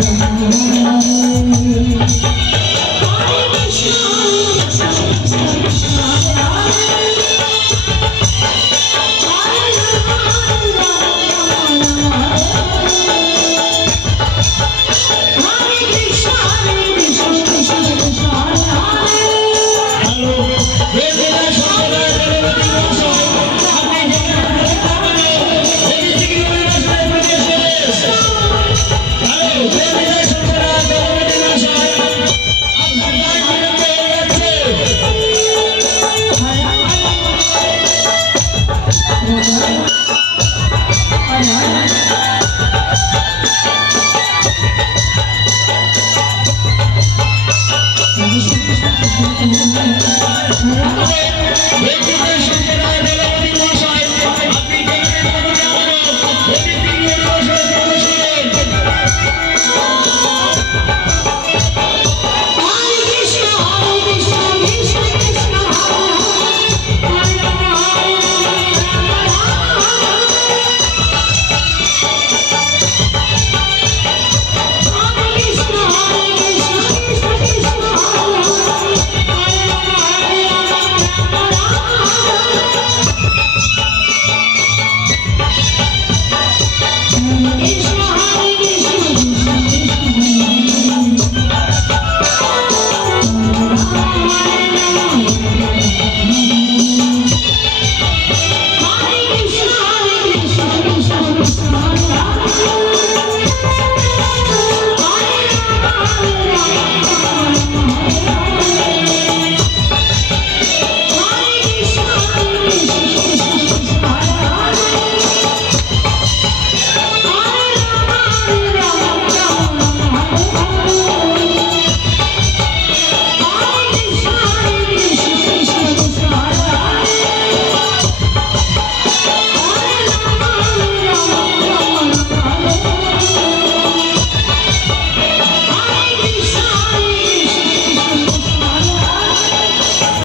Thank